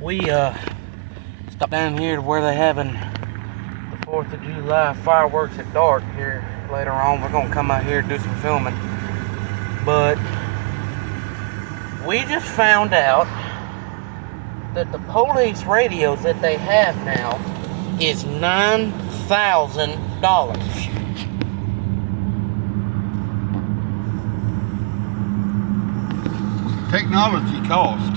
We stopped down here to where they're having the 4th of July fireworks at dark here later on. We're gonna come out here and do some filming. But we just found out that the police radios that they have now is $9,000. Technology cost.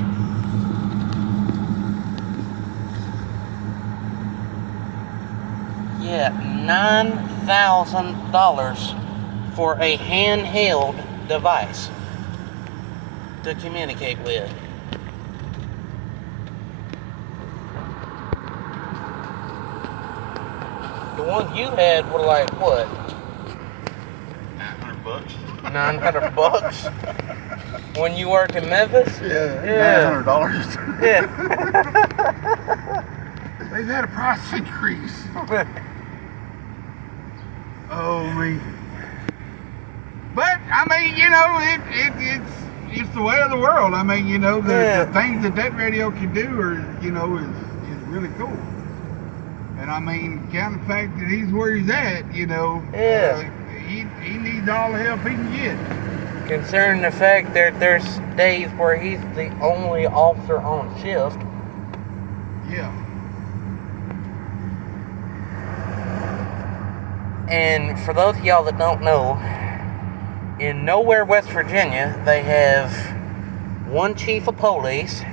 Yeah, $9,000 for a handheld device to communicate with. The ones you had were like what? $900. $900 when you worked in Memphis? Yeah. $900. Yeah. They've had a price increase. Oh me. But I mean, you know, it's the way of the world. I mean, you know, the things that radio can do are, you know, is really cool. And I mean, kind of the fact that he's where he's at, you know, he needs all the help he can get. Concerning the fact that there's days where he's the only officer on shift. Yeah. And for those of y'all that don't know, in Nowhere, West Virginia, they have one chief of police.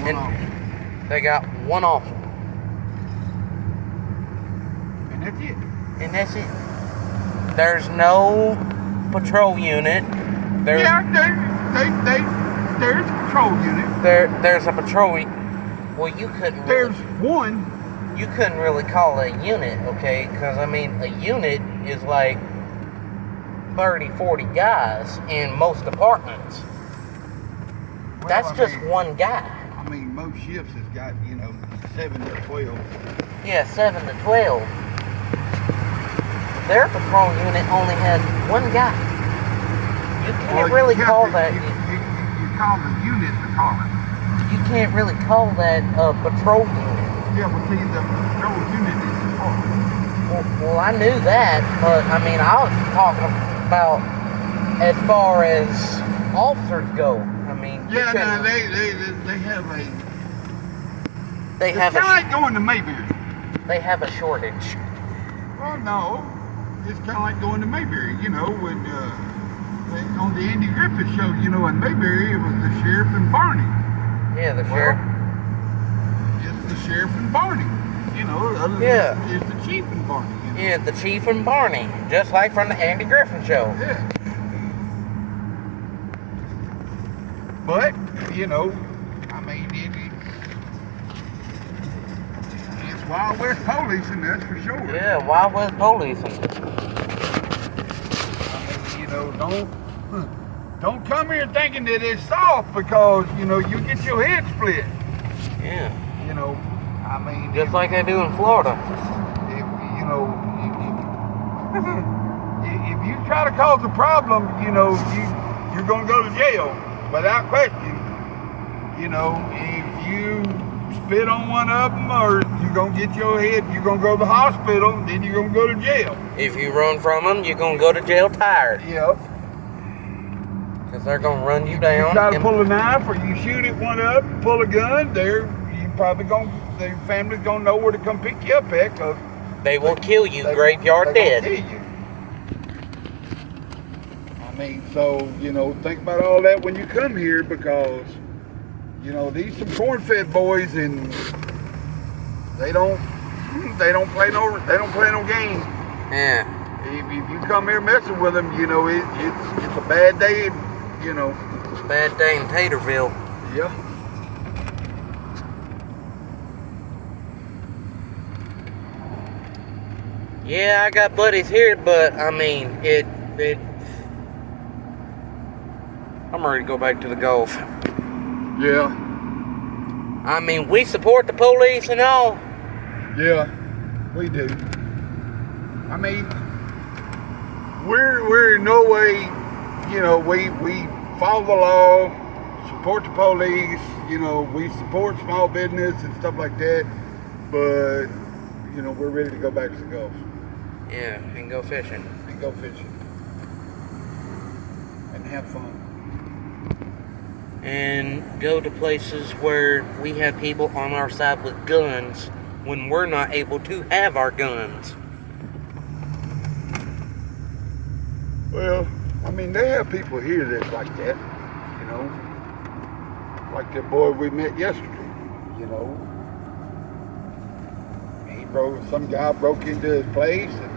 One officer. They got one officer. And that's it. And that's it. There's no patrol unit. There's a patrol unit. There's a patrol. Well, you couldn't. There's one. You couldn't really call it a unit, okay? Because, I mean, a unit is like 30, 40 guys in most departments. Well, That's just one guy. I mean, most shifts has got, you know, 7 to 12. Yeah, 7 to 12. Their patrol unit only had one guy. You can't really call that... You call the unit the collar. You can't really call that a patrol unit. Yeah, but see, the patrol unit is the collar. Well, I knew that, but I mean, I was talking about as far as officers go. I mean, yeah, no, they have a. They have kind of like going to Mayberry. They have a shortage. Well, no, it's kind of like going to Mayberry. You know, when on the Andy Griffith show, you know, in Mayberry, it was the sheriff and Barney. Yeah, the sheriff. It's the sheriff and Barney. You know, it's the chief and Barney. You know? Yeah, the chief and Barney, just like from the Andy Griffith show. Yeah. But, you know, I mean, it's Wild West policing, that's for sure. Yeah, Wild West policing. I mean, you know, don't come here thinking that it's soft because, you know, you get your head split. Yeah. You know, I mean... Just like they do in Florida. You know, if you try to cause a problem, you know, you're going to go to jail without question. You know, if you spit on one of them or you're going to get your head, you're going to go to the hospital, then you're going to go to jail. If you run from them, you're going to go to jail tired. Yep. Because they're going to run you down. You try to pull a knife or you shoot at one of them, pull a gun, their family's going to know where to come pick you up at because they will kill you graveyard dead. Kill you. I mean, so, you know, think about all that when you come here because, you know, these some corn-fed boys and they don't play no game. Yeah. If you come here messing with them, you know, it's a bad day, you know. Bad day in Taterville. Yeah. Yeah, I got buddies here, but I mean, I'm ready to go back to the Gulf. Yeah. I mean, we support the police and all. Yeah, we do. I mean, we're in no way, you know, we follow the law, support the police. You know, we support small business and stuff like that. But you know, we're ready to go back to the Gulf. Yeah, and go fishing. And go fishing. And have fun. And go to places where we have people on our side with guns when we're not able to have our guns. Well, I mean, they have people here that's like that, you know. Like that boy we met yesterday, you know. Some guy broke into his place and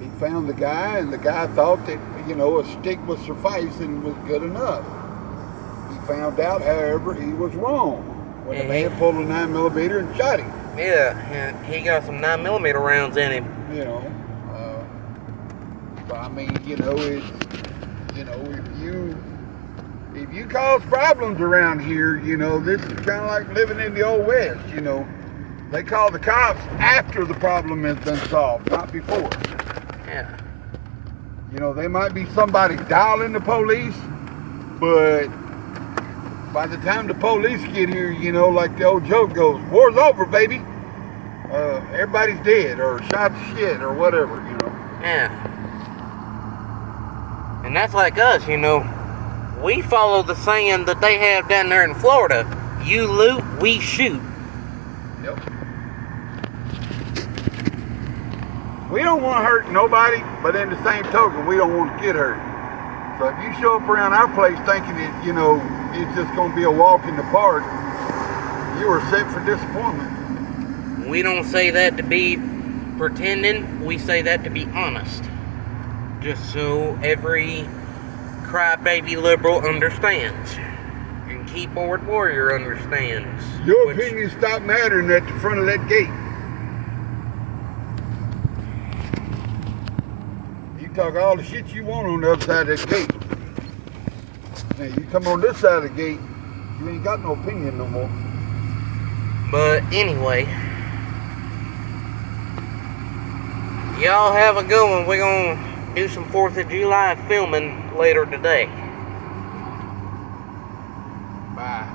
he found the guy, and the guy thought that, you know, a stick would suffice and was good enough. He found out, however, he was wrong when the man pulled a 9mm and shot him. Yeah, and he got some 9mm rounds in him. You know, but I mean, you know, it's, you know, if you cause problems around here, you know, this is kind of like living in the old West, you know. They call the cops after the problem has been solved, not before. Yeah. You know, there might be somebody dialing the police, but by the time the police get here, you know, like the old joke goes, war's over, baby. Everybody's dead or shot to shit or whatever, you know. Yeah. And that's like us, you know. We follow the saying that they have down there in Florida. You loot, we shoot. Yep. We don't want to hurt nobody, but in the same token, we don't want to get hurt. So if you show up around our place thinking that, you know, it's just going to be a walk in the park, you are set for disappointment. We don't say that to be pretending. We say that to be honest. Just so every crybaby liberal understands. And keyboard warrior understands. Your opinion stop mattering at the front of that gate. You talk all the shit you want on the other side of that gate. Now you come on this side of the gate, you ain't got no opinion no more. But anyway, y'all have a good one. We're gonna do some 4th of July filming later today. Bye.